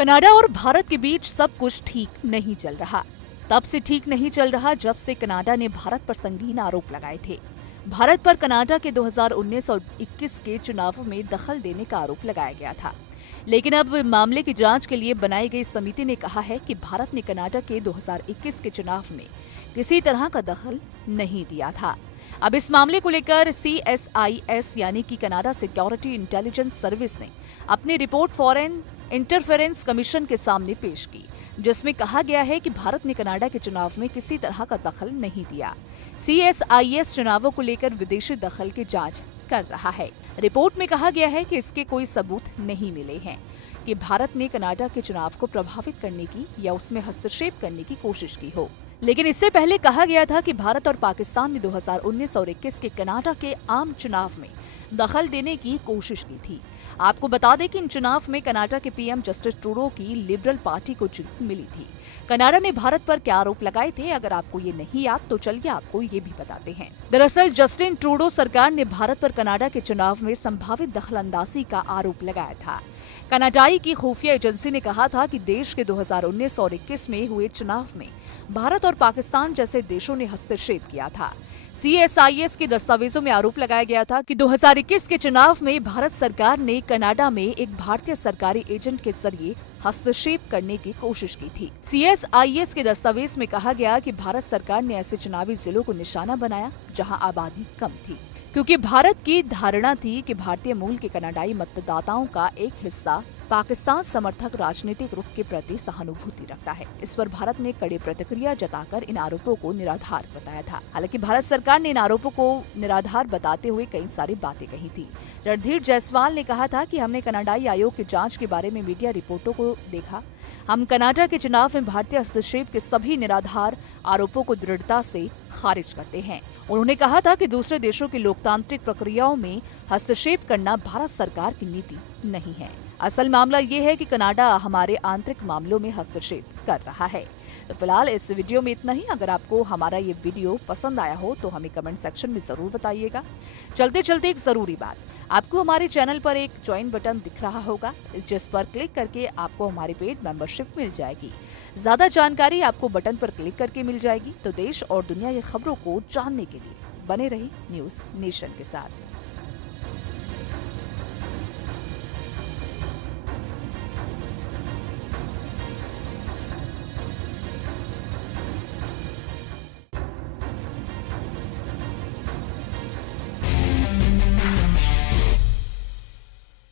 Canada और भारत के बीच सब कुछ ठीक नहीं चल रहा। तब से ठीक नहीं चल रहा जब से कनाडा ने भारत पर संगीन आरोप लगाए थे। भारत पर कनाडा के 2019 और 21 के चुनावों में दखल देने का आरोप लगाया गया था। लेकिन अब मामले की जांच के लिए बनाई गई समिति ने कहा है कि भारत ने कनाडा के 2021 के चुनाव में किसी तरह का दखल नहीं दिया था। अब इस मामले को लेकर CSIS यानी कि कनाडा सिक्योरिटी इंटेलिजेंस सर्विस ने अपनी रिपोर्ट फॉरेन इंटरफेरेंस कमीशन के सामने पेश की, जिसमें कहा गया है कि भारत ने कनाडा के चुनाव में किसी तरह का दखल नहीं दिया। CSIS चुनावों को लेकर विदेशी दखल की जांच कर रहा है। रिपोर्ट में कहा गया है कि इसके कोई सबूत नहीं मिले हैं कि भारत ने कनाडा के चुनाव को प्रभावित करने की या उसमें हस्तक्षेप करने की कोशिश की हो। लेकिन इससे पहले कहा गया था कि भारत और पाकिस्तान ने 2019 और 21 के कनाडा के आम चुनाव में दखल देने की कोशिश की थी। आपको बता दें कि इन चुनाव में कनाडा के PM जस्टिन ट्रूडो की लिबरल पार्टी को जीत मिली थी। कनाडा ने भारत पर क्या आरोप लगाए थे, अगर आपको ये नहीं याद तो चलिए आपको ये भी बताते हैं। दरअसल जस्टिन ट्रूडो सरकार ने भारत पर कनाडा के चुनाव में संभावित दखलंदाजी का आरोप लगाया था। कनाडाई की खुफिया एजेंसी ने कहा था कि देश के 2019 और 21 में हुए चुनाव में भारत और पाकिस्तान जैसे देशों ने हस्तक्षेप किया था। CSIS के दस्तावेजों में आरोप लगाया गया था कि 2021 के चुनाव में भारत सरकार ने कनाडा में एक भारतीय सरकारी एजेंट के जरिए हस्तक्षेप करने की कोशिश की थी। CSIS के दस्तावेज में कहा गया कि भारत सरकार ने ऐसे चुनावी जिलों को निशाना बनाया जहां आबादी कम थी, क्योंकि भारत की धारणा थी कि भारतीय मूल के कनाडाई मतदाताओं का एक हिस्सा पाकिस्तान समर्थक राजनीतिक रुख के प्रति सहानुभूति रखता है। इस पर भारत ने कड़ी प्रतिक्रिया जताकर इन आरोपों को निराधार बताया था। हालांकि भारत सरकार ने इन आरोपों को निराधार बताते हुए कई सारी बातें कही थी। रणधीर जायसवाल ने कहा था कि हमने कनाडाई आयोग की जांच के बारे में मीडिया रिपोर्टों को देखा। हम कनाडा के चुनाव में भारतीय हस्तक्षेप के सभी निराधार आरोपों को दृढ़ता से खारिज करते हैं। उन्होंने कहा था कि दूसरे देशों की लोकतांत्रिक प्रक्रियाओं में हस्तक्षेप करना भारत सरकार की नीति नहीं है। असल मामला ये है कि कनाडा हमारे आंतरिक मामलों में हस्तक्षेप कर रहा है। तो फिलहाल इस वीडियो में इतना ही। अगर आपको हमारा ये वीडियो पसंद आया हो तो हमें कमेंट सेक्शन में जरूर बताइएगा। चलते चलते एक जरूरी बात, आपको हमारे चैनल पर एक ज्वाइन बटन दिख रहा होगा, जिस पर क्लिक करके आपको हमारी पेड मेंबरशिप मिल जाएगी। ज्यादा जानकारी आपको बटन पर क्लिक करके मिल जाएगी। तो देश और दुनिया की खबरों को जानने के लिए बने रहिए न्यूज़ नेशन के साथ।